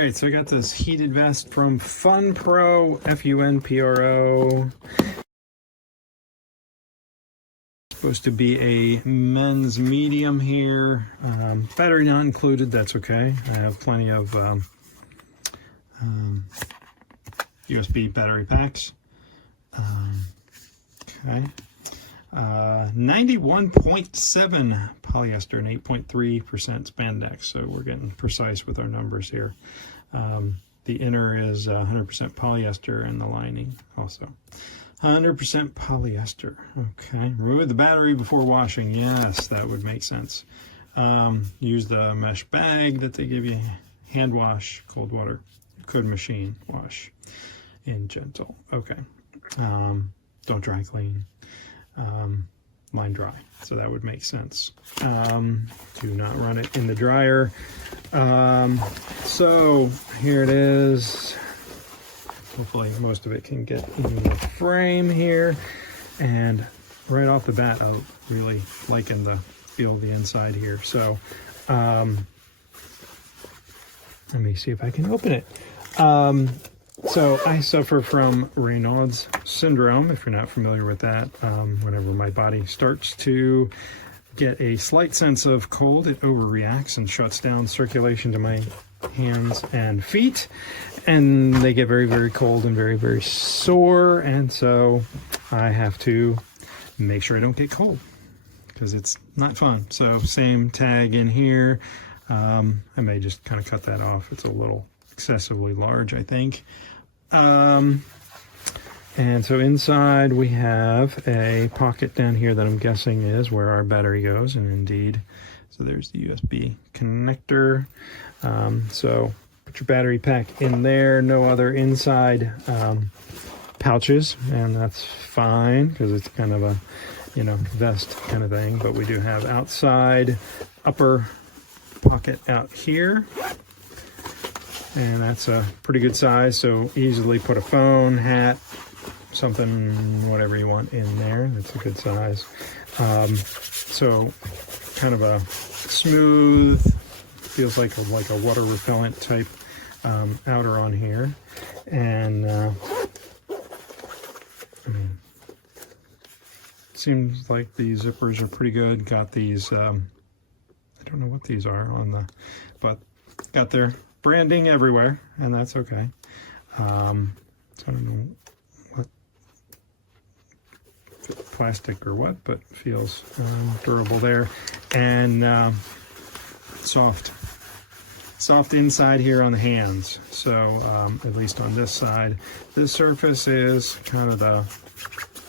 Alright, so I got this heated vest from FUNPRO, FUNPRO. Supposed to be a men's medium here. Battery not included, that's okay. I have plenty of USB battery packs. Okay. 91.7 polyester and 8.3% spandex, so we're getting precise with our numbers here. The inner is 100% polyester and the lining also 100% polyester. Okay, remove the battery before washing. Yes, that would make sense. Use the mesh bag that they give you. Hand wash, cold water. You could machine wash in gentle. Okay. Don't dry clean. Line dry, so that would make sense. Do not run it in the dryer. So here it is. Hopefully most of it can get in the frame here, and right off the bat I'm really liking the feel of the inside here. So let me see if I can open it. So I suffer from Raynaud's syndrome, if you're not familiar with that. Whenever my body starts to get a slight sense of cold, it overreacts and shuts down circulation to my hands and feet, and they get very, very cold and very, very sore, and so I have to make sure I don't get cold, because it's not fun. So same tag in here. I may just kind of cut that off. It's a little excessively large, I think. And so inside we have a pocket down here that I'm guessing is where our battery goes, and indeed, so there's the USB connector. So put your battery pack in there. No other inside pouches, and that's fine because it's kind of a, you know, vest kind of thing. But we do have outside upper pocket out here, and that's a pretty good size, so easily put a phone, hat, something, whatever you want in there. That's a good size. So kind of a smooth, feels like a water repellent type outer on here. And I mean, seems like the zippers are pretty good. Got these, I don't know what these are on the, but got their branding everywhere, and that's okay. So I don't know what plastic or what, but feels durable there, and soft inside here on the hands. So at least on this side, this surface is kind of the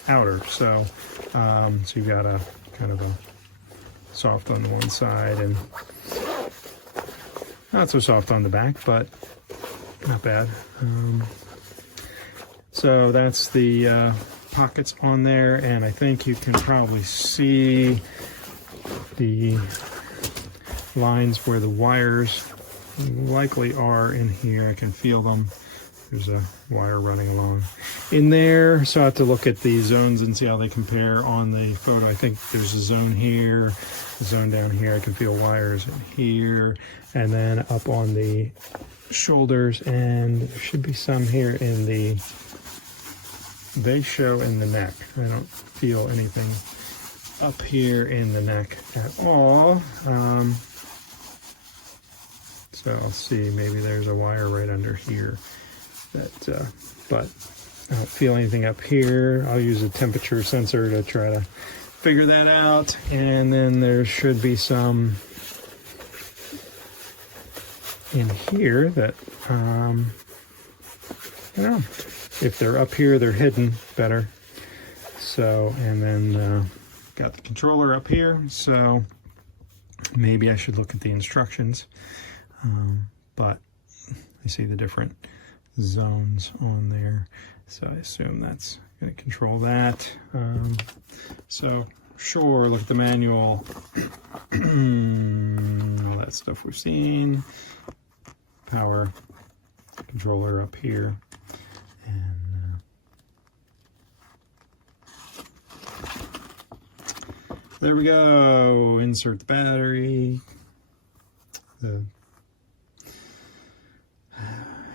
outer. So so you've got a kind of a soft on one side and not so soft on the back, but not bad. So that's the pockets on there, and I think you can probably see the lines where the wires likely are in here. I can feel them. There's a wire running along in there, so I have to look at the zones and see how they compare on the photo. I think there's a zone here, a zone down here. I can feel wires in here, and then up on the shoulders, and there should be some here in the, they show in the neck. I don't feel anything up here in the neck at all. So I'll see, maybe there's a wire right under here. That, but I don't feel anything up here. I'll use a temperature sensor to try to figure that out. And then there should be some in here that, I don't know. If they're up here, they're hidden better. So, and then got the controller up here. So maybe I should look at the instructions. But I see the different zones on there, so I assume that's going to control that. So sure, look at the manual. All that stuff we've seen. Power controller up here, and there we go. Insert the battery. The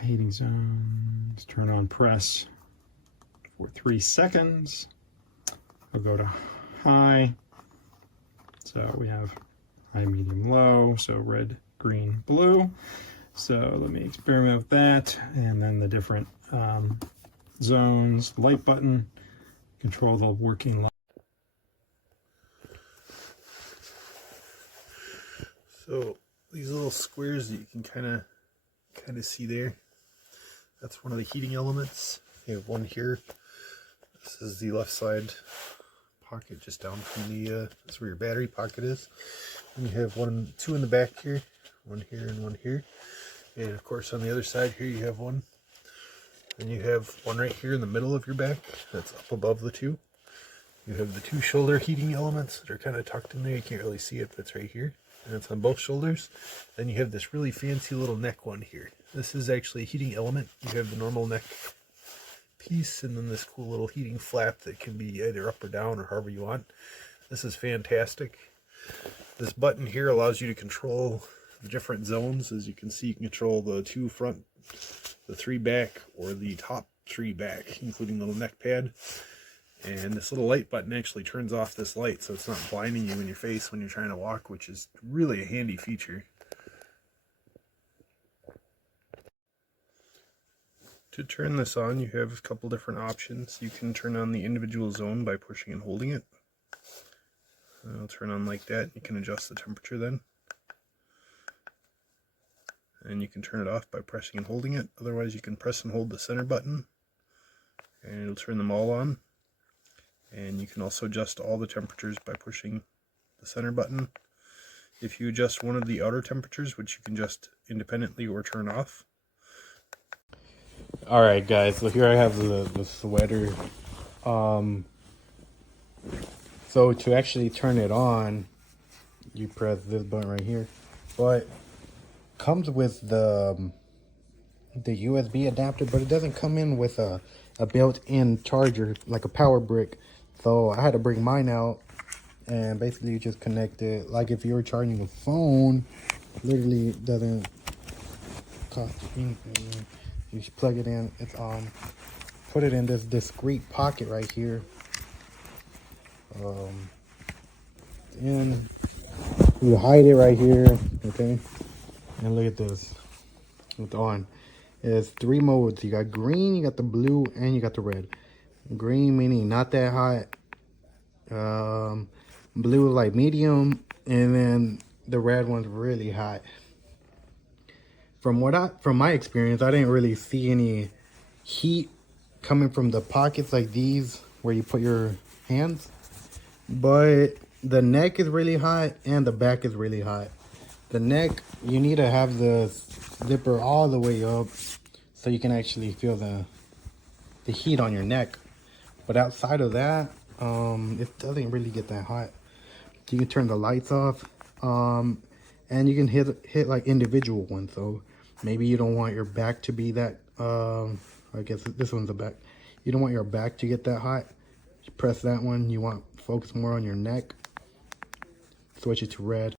heating zones, turn on press for 3 seconds. I'll go to high. So we have high, medium, low. So red, green, blue. So let me experiment with that. And then the different zones, light button, control the working light. So these little squares that you can kind of see there, that's one of the heating elements. You have one here. This is the left side pocket just down from the, that's where your battery pocket is. And you have two in the back here, one here and one here. And of course on the other side here you have one. And you have one right here in the middle of your back that's up above the two. You have the 2 shoulder heating elements that are kind of tucked in there. You can't really see it, but it's right here. And it's on both shoulders. Then you have this really fancy little neck one here. This is actually a heating element. You have the normal neck piece and then this cool little heating flap that can be either up or down or however you want. This is fantastic. This button here allows you to control the different zones. As you can see, you can control the 2 front, the 3 back, or the top 3 back, including the little neck pad. And this little light button actually turns off this light, so it's not blinding you in your face when you're trying to walk, which is really a handy feature. To turn this on, you have a couple different options. You can turn on the individual zone by pushing and holding it. It'll turn on like that. You can adjust the temperature then. And you can turn it off by pressing and holding it. Otherwise, you can press and hold the center button, and it'll turn them all on. And you can also adjust all the temperatures by pushing the center button. If you adjust one of the outer temperatures, which you can adjust independently or turn off. Alright guys, so here I have the sweater. So to actually turn it on, you press this button right here. But comes with the USB adapter, but it doesn't come in with a built-in charger, like a power brick. So I had to bring mine out and basically you just connect it. Like if you were charging a phone, literally it doesn't cost you anything. You just plug it in. It's put it in this discreet pocket right here. And you hide it right here, okay? And look at this. It's on. It's 3 modes. You got green, you got the blue, and you got the red. Green meaning not that hot. Blue like medium, and then the red one's really hot. From my experience, I didn't really see any heat coming from the pockets like these where you put your hands. But the neck is really hot and the back is really hot. The neck, you need to have the zipper all the way up so you can actually feel the heat on your neck. But outside of that, it doesn't really get that hot. You can turn the lights off, and you can hit like individual ones. So maybe you don't want your back to be that, I guess this one's the back. You don't want your back to get that hot. You press that one. You want focus more on your neck. Switch it to red.